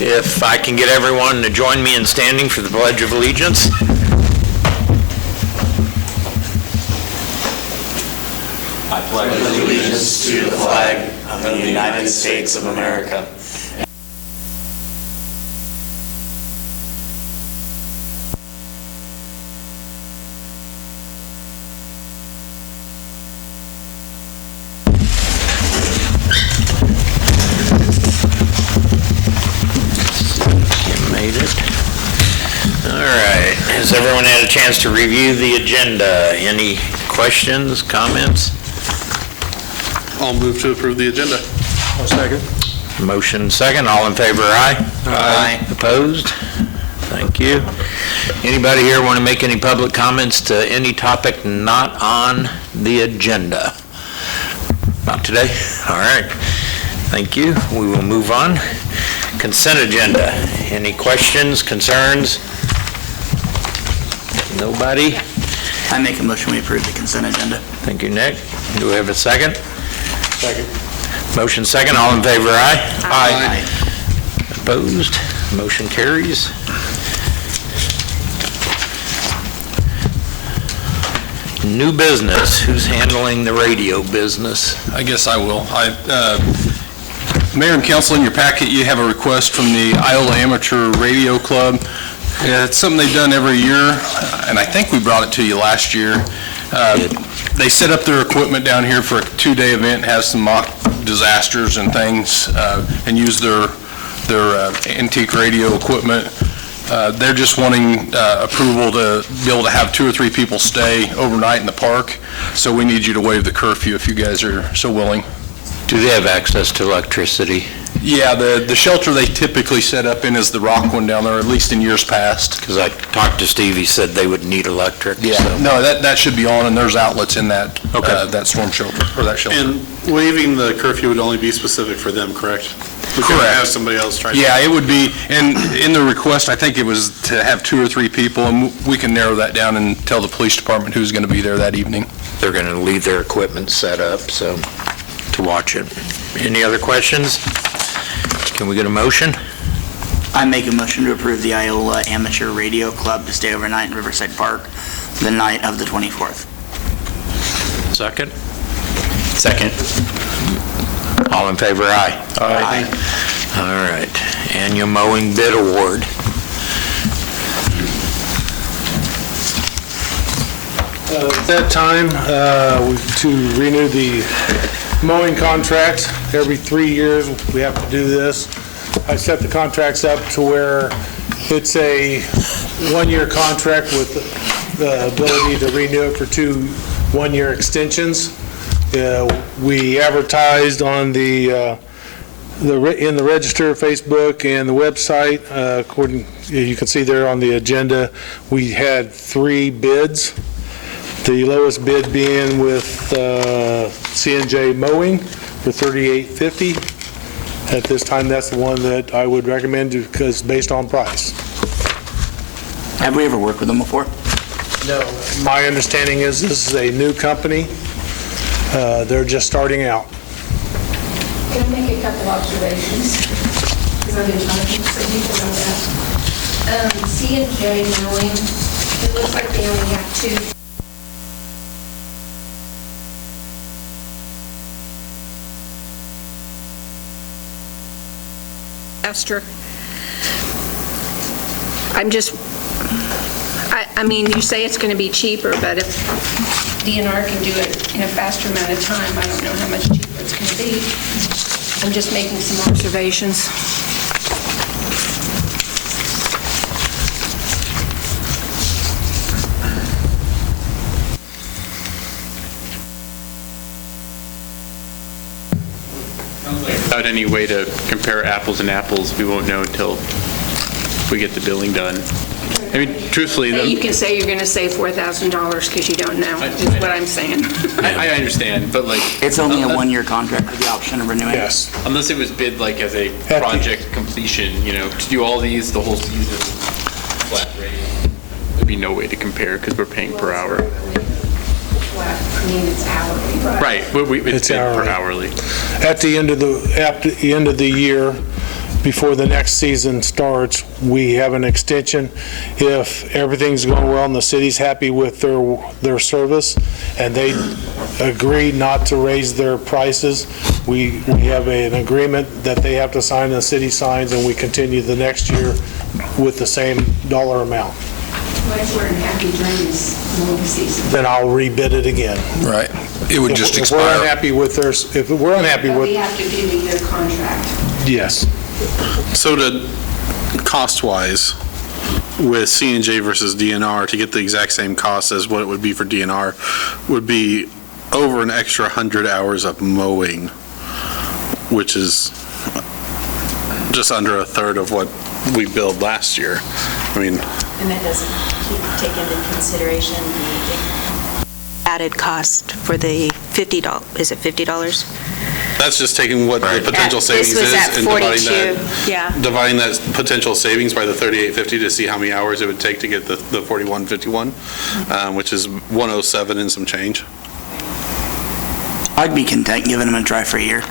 If I can get everyone to join me in standing for the Pledge of Allegiance. I pledge allegiance to the flag of the United States of America. Made it. All right. Has everyone had a chance to review the agenda? Any questions, comments? I'll move to approve the agenda. I'll second. Motion second. All in favor, aye? Aye. Opposed? Thank you. Anybody here want to make any public comments to any topic not on the agenda? Not today? All right. Thank you. We will move on. Consent agenda. Any questions, concerns? Nobody? I make a motion we approve the consent agenda. Thank you, Nick. Do we have a second? Second. Motion second. All in favor, aye? Aye. Opposed? Motion carries. New business. Who's handling the radio business? I guess I will. Mayor and Council, in your packet, you have a request from the Iola Amateur Radio Club. It's something they've done every year, and I think we brought it to you last year. They set up their equipment down here for a two-day event, have some mock disasters and things, and use their antique radio equipment. They're just wanting approval to be able to have 2 or 3 people stay overnight in the park, so we need you to waive the curfew if you guys are so willing. Do they have access to electricity? Yeah, the shelter they typically set up in is the rock one down there, at least in years past. Because I talked to Steve, he said they would need electric. Yeah, so. no, that should be on, and there's outlets in that, Okay. that storm shelter, or that shelter. And waiving the curfew would only be specific for them, correct? We couldn't Correct. have somebody else try to... Yeah, it would be, and in the request, I think it was to have 2 or 3 people, and we can narrow that down and tell the police department who's going to be there that evening. They're going to leave their equipment set up, so, to watch it. Any other questions? Can we get a motion? I make a motion to approve the Iola Amateur Radio Club to stay overnight in Riverside Park the night of the 24th. Second? Second. All in favor, aye? Aye. All right. Annual mowing bid award. At that time, to renew the mowing contracts, every 3 years, we have to do this. I set the contracts up to where it's a one-year contract with the ability to renew it for 2 one-year extensions. We advertised on in the Register, Facebook, and the website. According, you can see there on the agenda, we had 3 bids. The lowest bid being with C&J Mowing for $38.50. At this time, that's the one that I would recommend because based on price. Have we ever worked with them before? No. My understanding is this is a new company. They're just starting out. Can I make a couple observations? Because I've been talking to some people about that. C&J Mowing, it looks like they only have 2. Faster. I mean, you say it's going to be cheaper, but if DNR can do it in a faster amount of time, I don't know how much cheaper it's going to be. I'm just making some observations. Without any way to compare apples and apples, we won't know until we get the billing done. I mean, truthfully... You can say you're going to save $4,000 because you don't know, is what I'm saying. I understand, but like... It's only a one-year contract with the option of renewing. Yes. Unless it was bid like as a project completion, you know, to do all these, the whole season, flat rate, there'd be no way to compare because we're paying per hour. I mean, it's hourly, right? Right, it's bid per hourly. At the end of the year, before the next season starts, we have an extension. If everything's going well and the city's happy with their service and they agree not to raise their prices, we have an agreement that they have to sign and the city signs, and we continue the next year with the same dollar amount. What if we're unhappy during this mowing season? Then I'll rebid it again. Right. It would just If we're expire. unhappy with if we're unhappy But we with, have to do the year contract. yes. So to, cost-wise, with C&J versus DNR, to get the exact same cost as what it would be for DNR, would be over an extra 100 hours of mowing, which is just under a third of what we billed last year. I mean, And that doesn't take into consideration the added cost for the $50, is it $50? that's just taking what the potential savings This was is at and 42, yeah. dividing that potential savings by the 3850 to see how many hours it would take to get the 4151, which is 107 and some change. I'd be content giving them a try for a year.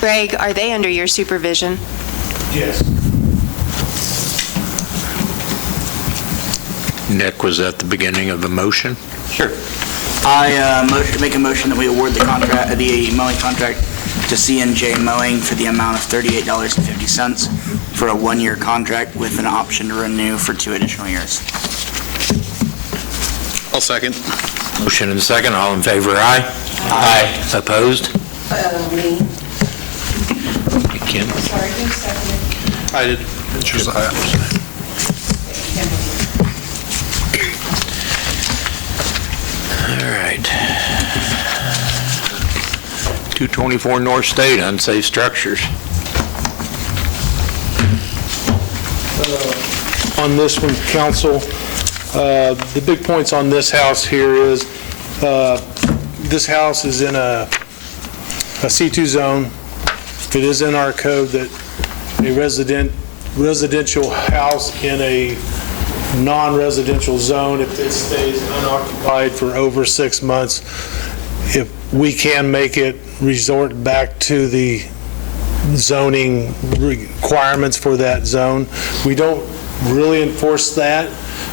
Greg, are they under your supervision? Yes. Nick, was that the beginning of the motion? Sure. I make a motion that we award the mowing contract to C&J Mowing for the amount of $38.50 for a one-year contract with an option to renew for 2 additional years. I'll second. Motion and second, all in favor, aye? Aye. Opposed? Me. Kim? Sorry, who seconded? I did. All right. 224 North State, unsafe structures. On this one, council, the big points on this house here is, this house is in a C2 zone. It is in our code that a residential house in a non-residential zone, if it stays unoccupied for over 6 months, if we can make it resort back to the zoning requirements for that zone. We don't really enforce that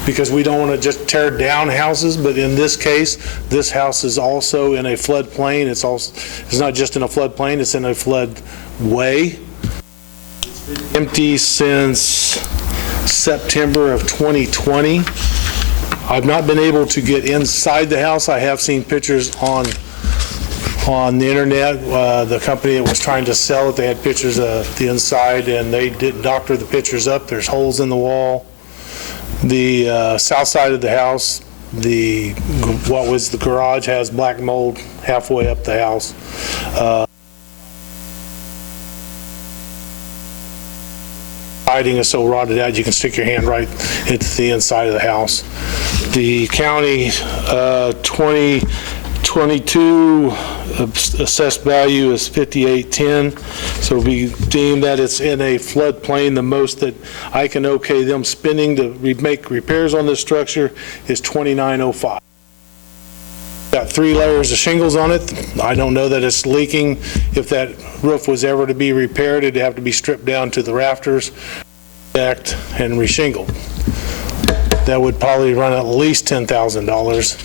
because we don't want to just tear down houses, but in this case, this house is also in a floodplain. It's not just in a floodplain, it's in a floodway. It's been empty since September of 2020. I've not been able to get inside the house. I have seen pictures on the internet. The company that was trying to sell it, they had pictures of the inside, and they didn't doctor the pictures up. There's holes in the wall. The south side of the house, what was the garage, has black mold halfway up the house. Siding is so rotted out you can stick your hand right into the inside of the house. The county 2022 assessed value is 5810, so we deem that it's in a floodplain. The most that I can okay them spending to make repairs on this structure is 2905. Got 3 layers of shingles on it. I don't know that it's leaking. If that roof was ever to be repaired, it'd have to be stripped down to the rafters, decked, and reshingled. That would probably run at least $10,000.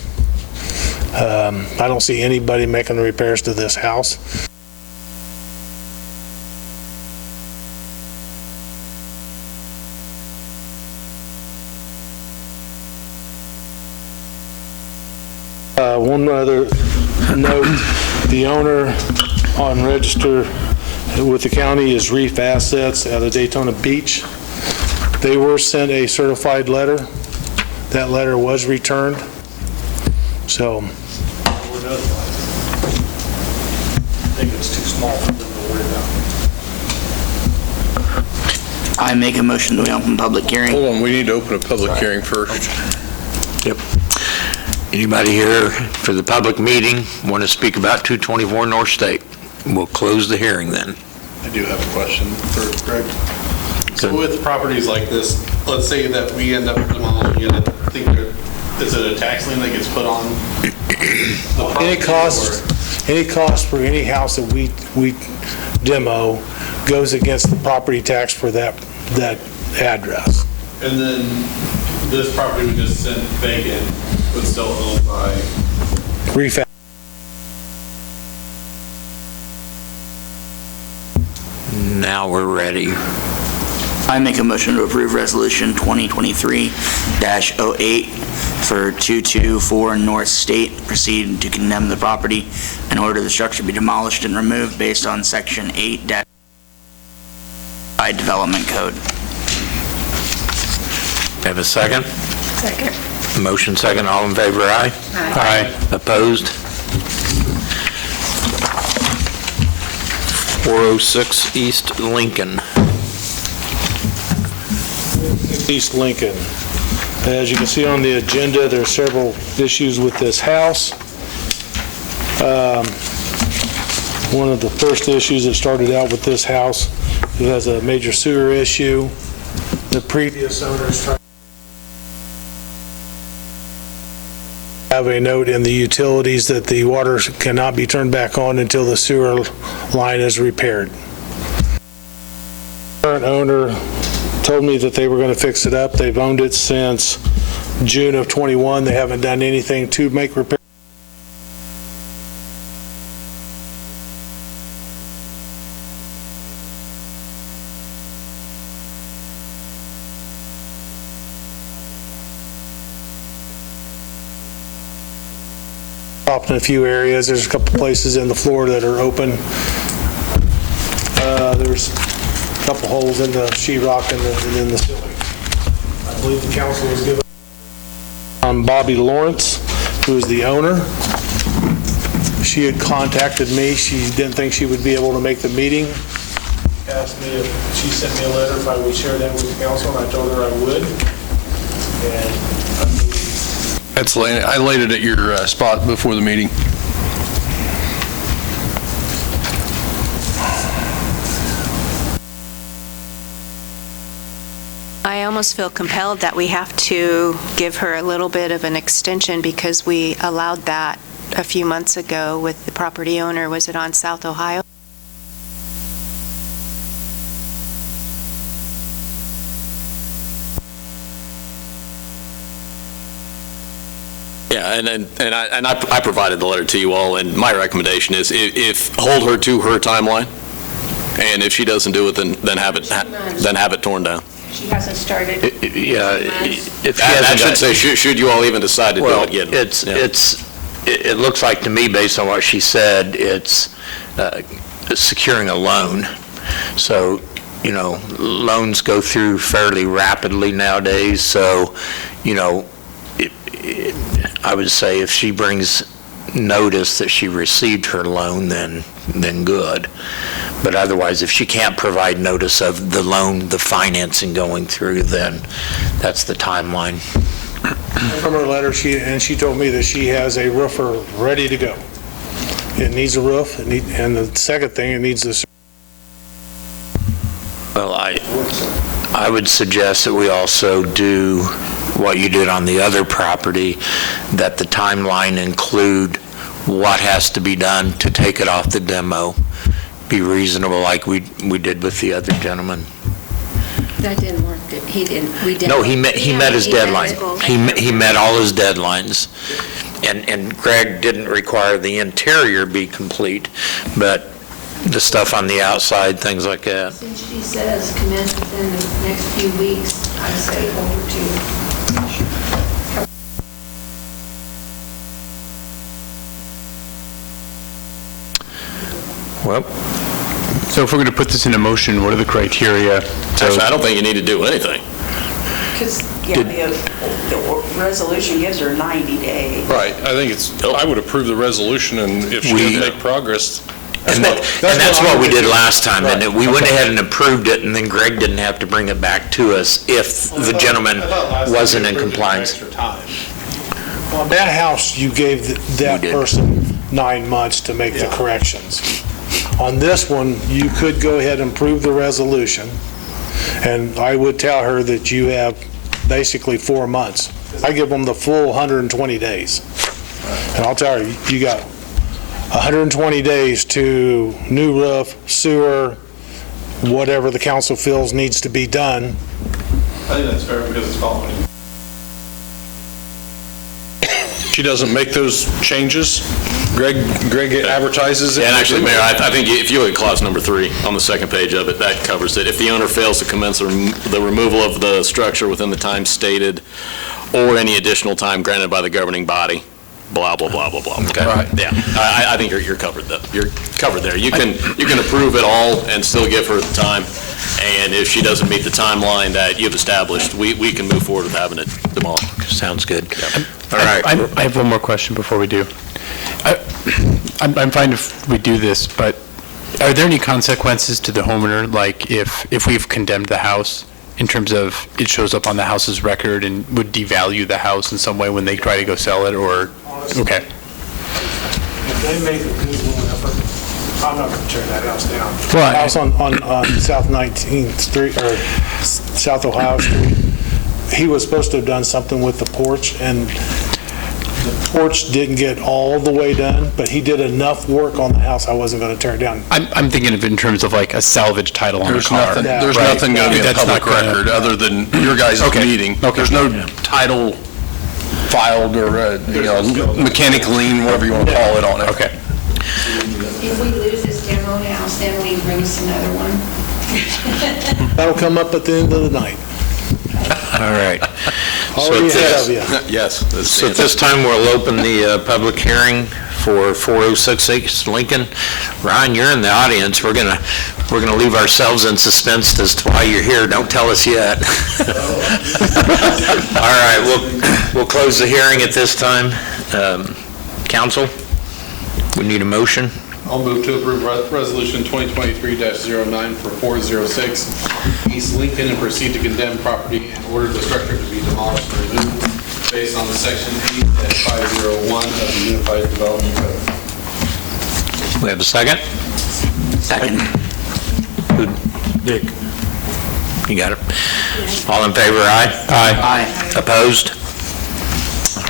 I don't see anybody making repairs to this house. One other note, the owner on register with the county is Reef Assets out of Daytona Beach. They were sent a certified letter. That letter was returned. So, we're notified. I think it's too small for them to worry about. I make a motion that we open public hearing. Hold on, we need to open a public hearing first. Yep. Anybody here for the public meeting want to speak about 224 North State? We'll close the hearing then. I do have a question for Greg. So with properties like this, let's say that we end up demolishing it, is it a tax lien that gets put on the property? Any cost for any house that we demo goes against the property tax for that address. And then this property we just sent vacant, but still owned by. Refa- Now we're ready. I make a motion to approve Resolution 2023-08 for 224 North State, proceed to condemn the property and order the structure be demolished and removed based on Section 8- Development Code. Have a second? Second. Motion second, all in favor, aye? Aye. Opposed? 406 East Lincoln. East Lincoln. As you can see on the agenda, there are several issues with this house. One of the first issues that started out with this house, it has a major sewer issue. The previous owners tried to have a note in the utilities that the water cannot be turned back on until the sewer line is repaired. Current owner told me that they were going to fix it up. They've owned it since June of '21. They haven't done anything to make repairs. In a few areas, there's a couple places in the floor that are open. There's a couple holes in the sheetrock and in the ceiling. I believe the council was given Bobby Lawrence, who is the owner. She had contacted me. She didn't think she would be able to make the meeting. Asked me if she sent me a letter if I would share that with the council, and I told her I would. And I laid it at your spot before the meeting. I almost feel compelled that we have to give her a little bit of an extension because we allowed that a few months ago with the property owner. Was it on South Ohio? Yeah, and I provided the letter to you all, and my recommendation is if hold her to her timeline, and if she doesn't do it, then have it torn down. She hasn't started. Yeah, if she I hasn't should got... say, should you all even decide to do Well, it again? it looks like to me, based on what she said, it's securing a loan. So, loans go through fairly rapidly nowadays, so, I would say if she brings notice that she received her loan, then good. But otherwise, if she can't provide notice of the loan, the financing going through, then that's the timeline. from her letter, she told me that she has a roofer ready to go. It needs a roof, and the second thing, it needs a... Well, I would suggest that we also do what you did on the other property, that the timeline include what has to be done to take it off the demo. Be reasonable like we did with the other gentleman. That didn't work. He didn't. We didn't. No, he met his deadline. He He met all his deadlines. And Greg didn't require the interior be complete, but the stuff on the outside, things like that. Since she says commence within the next few weeks, I say over to... Well, So if we're going to put this in a motion, what are the criteria? Actually, I don't think you need to do anything. Because, the resolution gives her 90 days. Right, I think I would approve the resolution, and if she doesn't make progress, and that's what we did last time, and we went ahead and approved it, and then Greg didn't have to bring it back to us if the gentleman wasn't in compliance. On that house, you gave that person 9 months to make the corrections. On this one, you could go ahead and approve the resolution, and I would tell her that you have basically 4 months. I give them the full 120 days. And I'll tell her, you got 120 days to new roof, sewer, whatever the council feels needs to be done. I think that's fair because it's following. She doesn't make those changes? Greg advertises it? And actually, Mayor, I think if you look at clause number 3 on the second page of it, that covers it. If the owner fails to commence the removal of the structure within the time stated or any additional time granted by the governing body, blah, blah, blah, blah, blah. Okay? Right. Yeah, I think you're covered though. You're covered there. You can approve it all and still give her the time. And if she doesn't meet the timeline that you've established, we can move forward with having it demolished. Sounds good. Yeah. All right. I have one more question before we do. I'm fine if we do this, but are there any consequences to the homeowner, like if we've condemned the house, in terms of it shows up on the house's record and would devalue the house in some way when they try to go sell it, or, okay. If they make a Google effort, I'm not going to tear that house down. Well, House on South 19th Street, or South Ohio Street, he was supposed to have done something with the porch, and the porch didn't get all the way done, but he did enough work on the house, I wasn't going to tear it down. I'm thinking of it in terms of like a salvage title on a car. There's Right. nothing going to be in That's not public gonna- record other than your guys' Okay. meeting. Okay. There's no title filed or, mechanic lien, whatever you want to call it on it. Okay. If we lose this demo house, then we bring us another one. That'll come up at the end of the night. All right. Already ahead of you. Yes. that's So the at this time, we'll open the public hearing for 4066 Lincoln. Ryan, you're in the audience. We're gonna leave ourselves in suspense as to why you're here. Don't tell us yet. All right, we'll close the hearing at this time. Council, we need a motion. I'll move to approve Resolution 2023-09 for 406 East Lincoln and proceed to condemn property and order the structure to be demolished and removed based on the Section 8-501 of the Unified Development Code. We have a second? Second. Dick. You got it. All in favor, aye? Aye. Opposed?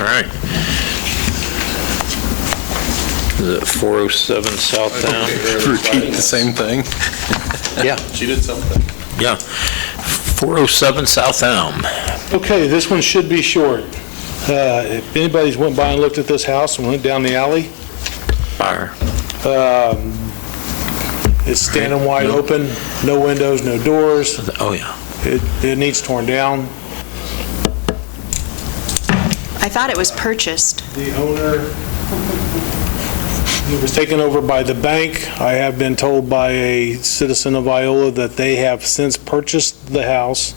All right. Is it 407 Southbound? Repeat the same thing. Yeah. She did something. Yeah. 407 South Elm. Okay, this one should be short. If anybody's went by and looked at this house and went down the alley, Fire. it's standing wide open, no windows, no doors. Oh, yeah. It needs torn down. I thought it was purchased. The owner, it was taken over by the bank. I have been told by a citizen of Iola that they have since purchased the house.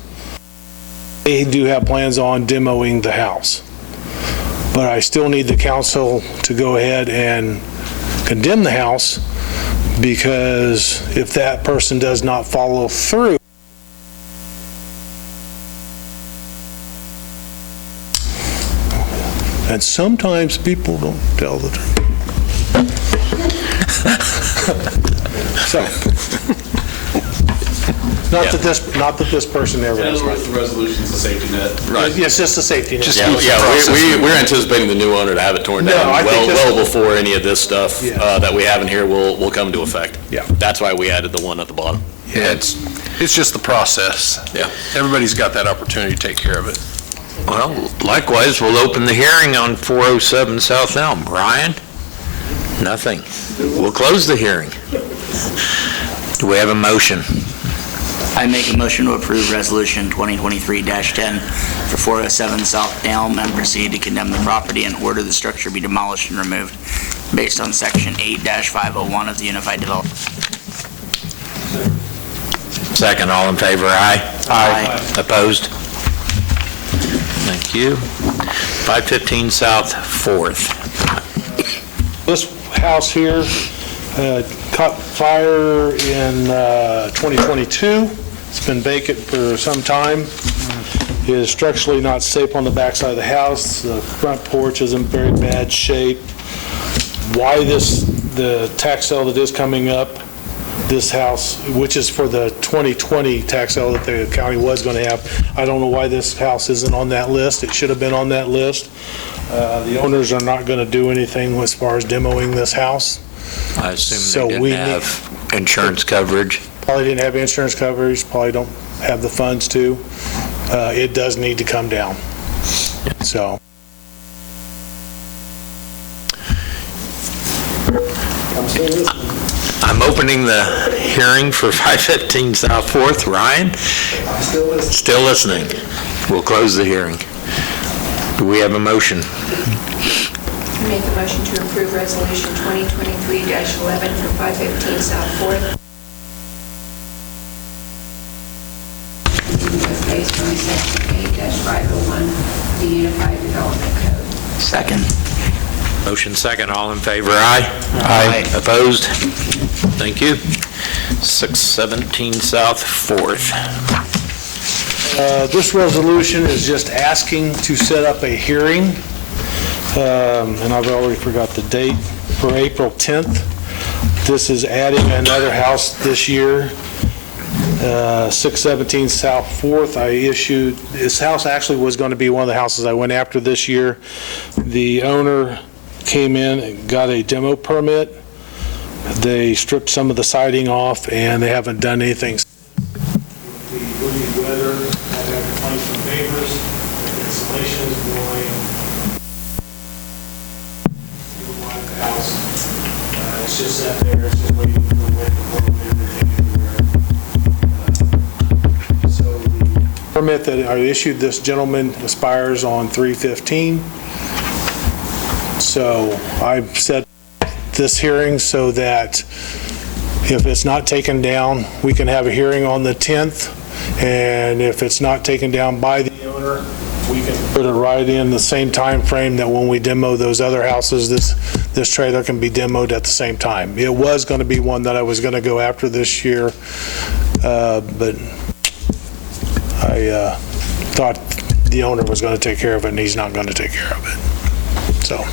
They do have plans on demoing the house. But I still need the council to go ahead and condemn the house, because if that person does not follow through, and sometimes people don't tell the truth. So, not that this person ever In has. other words, the resolution's a safety net. Right. It's just a safety net. We're anticipating the new owner to have it torn No, down I think this- well before any of this stuff Yeah. that we have in here will come to effect. Yeah. That's why we added the one at the bottom. Yeah, it's just the process. Yeah. Everybody's got that opportunity to take care of it. Well, likewise, we'll open the hearing on 407 South Elm. Ryan? Nothing. We'll close the hearing. Do we have a motion? I make a motion to approve Resolution 2023-10 for 407 South Elm and proceed to condemn the property and order the structure be demolished and removed based on Section 8-501 of the Unified Development. Second, all in favor, aye? Aye. Opposed? Thank you. 515 South 4th. This house here caught fire in 2022. It's been vacant for some time. It is structurally not safe on the backside of the house. The front porch is in very bad shape. Why the tax sale that is coming up, this house, which is for the 2020 tax sale that the county was going to have, I don't know why this house isn't on that list. It should have been on that list. The owners are not going to do anything as far as demoing this house. I So assume they we didn't need- have insurance coverage. probably didn't have insurance coverage, probably don't have the funds to. It does need to come down. So. I'm opening the hearing for 515 South 4th. Ryan? Still listening. We'll close the hearing. Do we have a motion? Make a motion to approve Resolution 2023-11 for 515 South 4th. Based on Section 8-501 of the Unified Development Code. Second. Motion second. All in favor, aye? Aye. Opposed? Thank you. 617 South 4th. This resolution is just asking to set up a hearing, and I've already forgot the date, for April 10th. This is adding another house this year, 617 South 4th. This house actually was going to be one of the houses I went after this year. The owner came in and got a demo permit. They stripped some of the siding off, and they haven't done anything. The windy weather, I've had complaints from neighbors, the insulation is blowing. You don't like the house. It's just sat there, it's just waiting for the wind to blow everything everywhere. So the permit that I issued this gentleman expires on 3/15. So I've set this hearing so that if it's not taken down, we can have a hearing on the 10th. And if it's not taken down by the owner, we can put it right in the same time frame that when we demo those other houses, this trailer can be demoed at the same time. It was going to be one that I was going to go after this year, but I thought the owner was going to take care of it, and he's not going to take care of it. So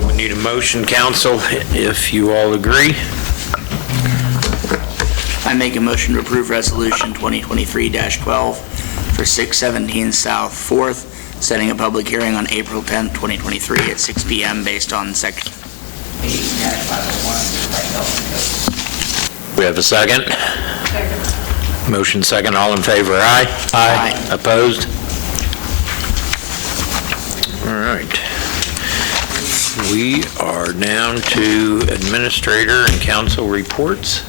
we need a motion, council, if you all agree. I make a motion to approve Resolution 2023-12 for 617 South 4th, setting a public hearing on April 10th, 2023 at 6 p.m. based on Section 8-501. We have a second? Second. Motion second. All in favor, aye? Aye. Opposed? All right. We are down to administrator and council reports.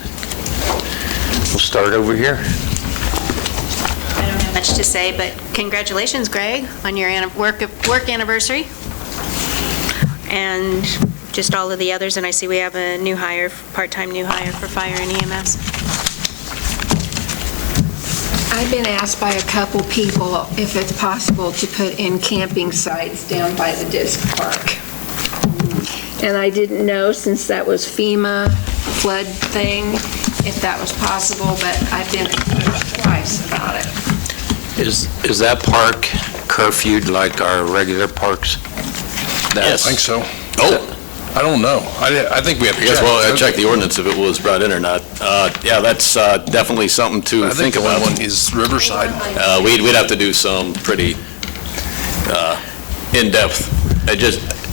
We'll start over here. I don't have much to say, but congratulations, Greg, on your work anniversary. And just all of the others, and I see we have a new hire, part-time new hire for fire and EMS. I've been asked by a couple people if it's possible to put in camping sites down by the disc park. And I didn't know, since that was FEMA flood thing, if that was possible, but I've been approached twice about it. Is that park curfewed like our regular parks? Yes. I think so. Oh, I don't know. I think we have to yes, check. well, I checked the ordinance if it was brought in or not. Yeah, that's definitely something to I think think the about. only one is Riverside. We'd have to do some pretty in-depth,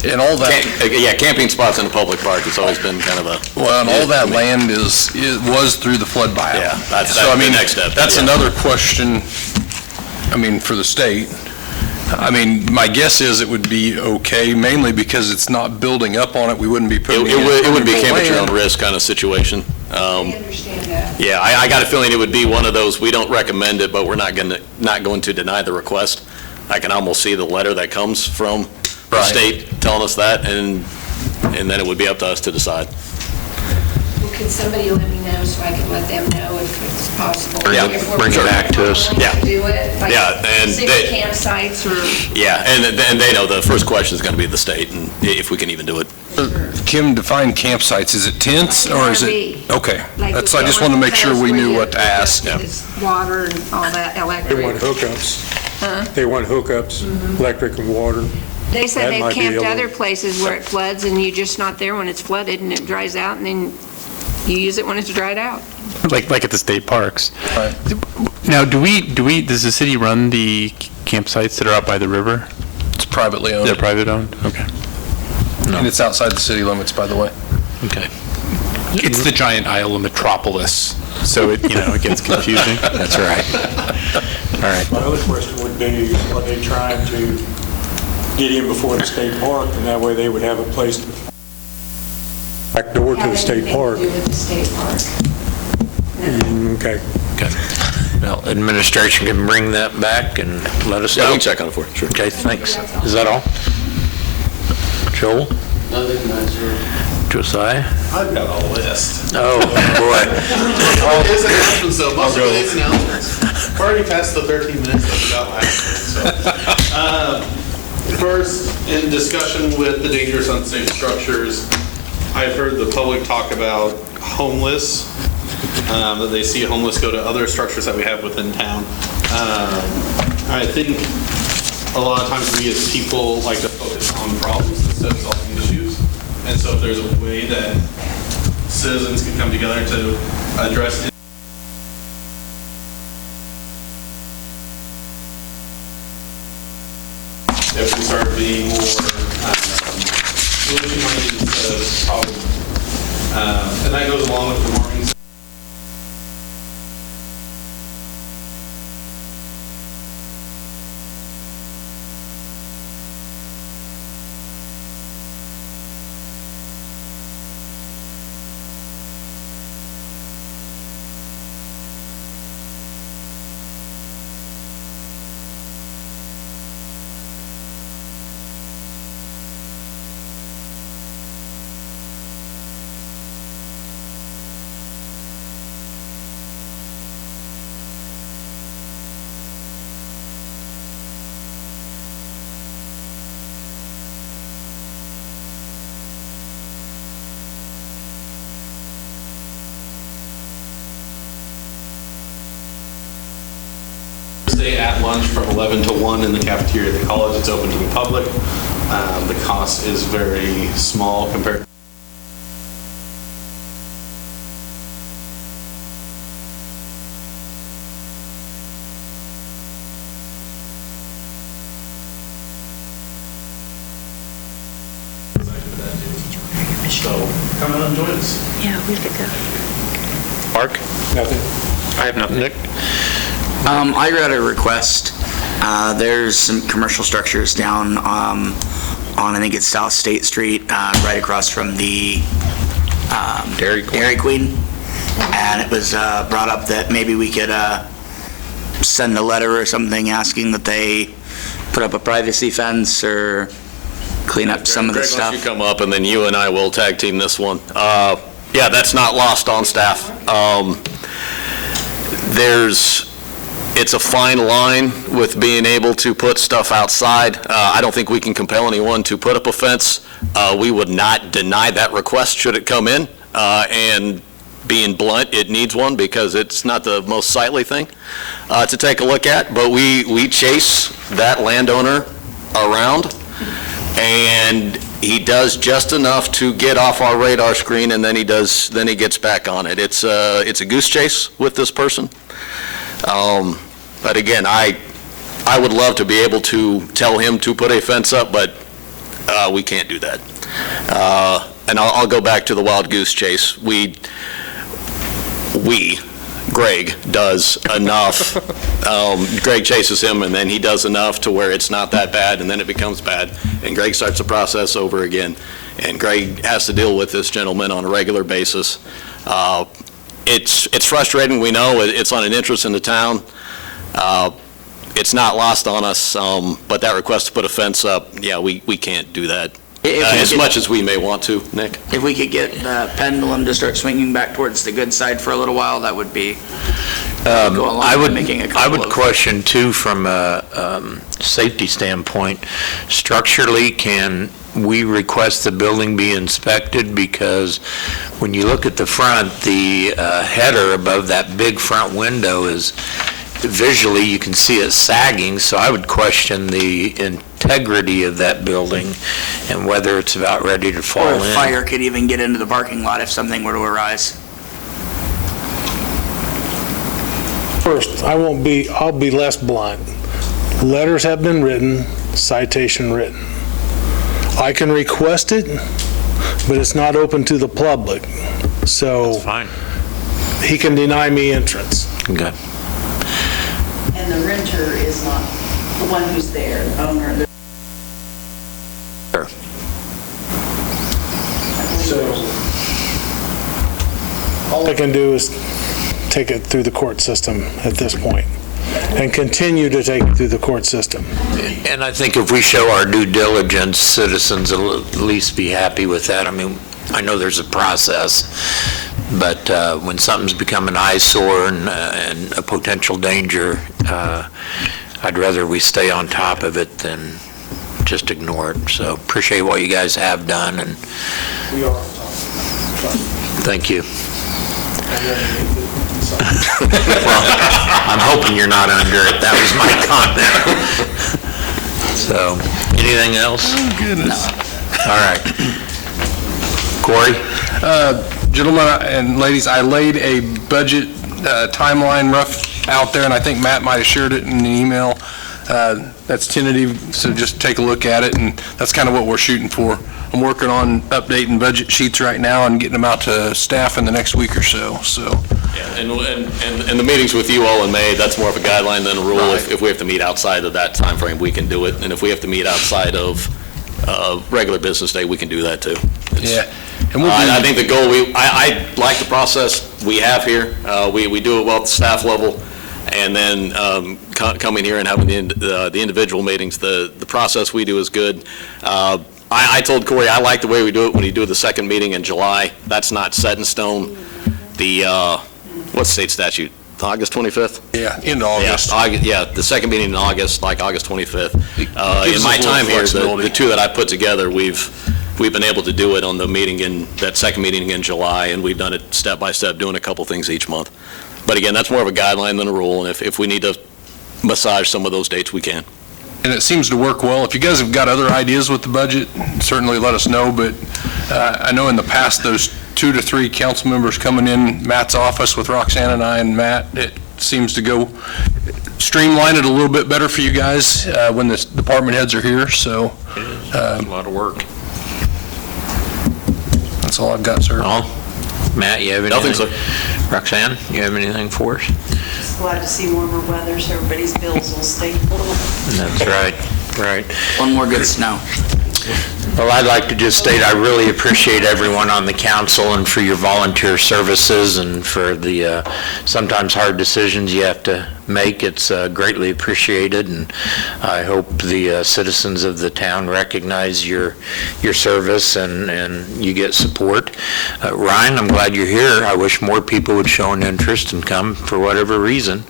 And all that, camping spots in a public park, it's always been kind of a... well, and all that land was through the flood buyout. Yeah, that's So, I the mean, next step. That's Yeah. another question, I mean, for the state. I mean, my guess is it would be okay, mainly because it's not building up on it. We wouldn't be putting in... It would be camp at your own land. risk kind of situation. I understand that. Yeah, I got a feeling it would be one of those, we don't recommend it, but we're not going to deny the request. I can almost see the letter that comes from the Right. state telling us that, and then it would be up to us to decide. Well, can somebody let me know so I can let them know if it's possible? Yeah, If we're bring it back to us. willing Yeah. to do it, like Yeah, and city they- campsites or... Yeah, and they know the first question is going to be the state, and if we can even do it. Kim, define campsites. Is it tents or is it? RV. Okay. Like That's, the I just want to make sure we where knew you what to ask. hook up to this Water and all that They electric. want hookups. Huh? They want hookups, electric and water. They said That they've might be camped a little- other places where it floods and you're just not there when it's flooded and it dries out and then you use it when it's dried out. Like at the state parks. Right. Now, does the city run the campsites that are out by the river? It's privately owned. They're private owned? Okay. And it's outside the city limits, by the way. Okay. It's the giant Iola metropolis, so it gets confusing. That's right. All right. My other question would be, are they trying to get in before the state park, and that way they would have a place to back door to the state park? Have anything to do with the state park. Okay. Well, administration can bring that back and let us Yeah, know. we can check on it for you, sure. Okay, thanks. Is that all? Joel? Nothing nicer. Josiah? I've got a list. Oh, boy. His announcements, though, most of his announcements. We're already past the 13 minutes that we got last time, so. First, in discussion with the dangerous unsafe structures, I've heard the public talk about homeless, that they see homeless go to other structures that we have within town. I think a lot of times we as people like to focus on problems instead of solving issues. And so if there's a way that citizens can come together to address it. If we start being more solution-minded instead of problem. And that goes along with the mornings. Thursday at lunch from 11 to 1 in the cafeteria at the college. It's open to the public. The cost is very small compared. So come out and join us. Yeah, we could go. Mark? Nothing. I have nothing. Nick? I got a request. There's some commercial structures down on, I think it's South State Street, right across from the Dairy Queen. And it was brought up that maybe we could send a letter or something asking that they put up a privacy fence or clean up some of the Greg, why don't stuff. you come up, and then you and I will tag team this one. Yeah, that's not lost on staff. It's a fine line with being able to put stuff outside. I don't think we can compel anyone to put up a fence. We would not deny that request should it come in. And being blunt, it needs one because it's not the most sightly thing to take a look at. But we chase that landowner around, and he does just enough to get off our radar screen, and then he gets back on it. It's a goose chase with this person. But again, I would love to be able to tell him to put a fence up, but we can't do that. And I'll go back to the wild goose chase. Greg does enough. Greg chases him, and then he does enough to where it's not that bad, and then it becomes bad, and Greg starts the process over again. And Greg has to deal with this gentleman on a regular basis. It's frustrating, we know, it's on an interest in the town. It's not lost on us, but that request to put a fence up, yeah, we can't do that. As much as we may want to, Nick. If we could get the pendulum to start swinging back towards the good side for a little while, that would be, go along I with making a would couple of... question too, from a safety standpoint, structurally, can we request the building be inspected? Because when you look at the front, the header above that big front window is, visually, you can see it sagging, so I would question the integrity of that building and whether it's about ready to fall Or in. if fire could even get into the parking lot if something were to arise. First, I'll be less blunt. Letters have been written, citation written. I can request it, but it's not open to the public. So Fine. he can deny me entrance. Okay. And the renter is not the one who's there, the owner. Sure. All I can do is take it through the court system at this point, and continue to take it through the court system. And I think if we show our due diligence, citizens will at least be happy with that. I mean, I know there's a process, but when something's become an eyesore and a potential danger, I'd rather we stay on top of it than just ignore it. So appreciate what you guys have done, and We are on top. thank you. Well, I'm hoping you're not under it. That was my comment. So, anything else? Oh, goodness. All right. Corey? Gentlemen and ladies, I laid a budget timeline rough out there, and I think Matt might have shared it in an email. That's tentative, so just take a look at it, and that's kind of what we're shooting for. I'm working on updating budget sheets right now and getting them out to staff in the next week or so, Yeah, and the meetings with you all in May, that's more of a guideline than a rule. If we have to meet outside of that time frame, we can do it. And if we have to meet outside of regular business day, we can do that too. Yeah. I think the goal, I like the process we have here. We do it well at the staff level, and then coming here and having the individual meetings, the process we do is good. I told Corey, I like the way we do it when you do the second meeting in July. That's not set in stone. What's state statute? August 25th? Yeah, in August. Yeah, the second meeting in August, like August 25th. gives In us my a little time here, flexibility. the two that I put together, we've been able to do it on the meeting that second meeting in July, and we've done it step by step, doing a couple things each month. But again, that's more of a guideline than a rule, and if we need to massage some of those dates, we can. And it seems to work well. If you guys have got other ideas with the budget, certainly let us know, but I know in the past, those 2 to 3 council members coming in Matt's office with Roxanne and I and Matt, it seems to go streamline it a little bit better for you guys when the department heads are here, so. It's a lot of work. That's all I've got, sir. All? Matt, you have anything? Nothing, sir. Roxanne, you have anything for us? Just glad to see warmer weather so everybody's bills will stay low. That's right, right. One more good snow. Well, I'd like to just state I really appreciate everyone on the council and for your volunteer services and for the sometimes hard decisions you have to make. It's greatly appreciated, and I hope the citizens of the town recognize your service and you get support. Ryan, I'm glad you're here. I wish more people would show an interest and come for whatever reason.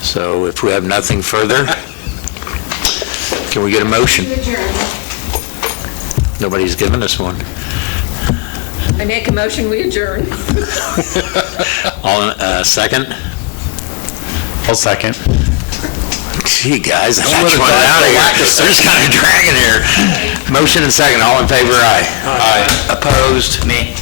So if we have nothing further, can we get a motion? Nobody's given us one. I make a motion, we adjourn. All, second? I'll second. Gee, guys, I thought you wanted out of here. They're just kind of dragging here. Motion and second, all in favor, aye. Aye. Opposed? Me.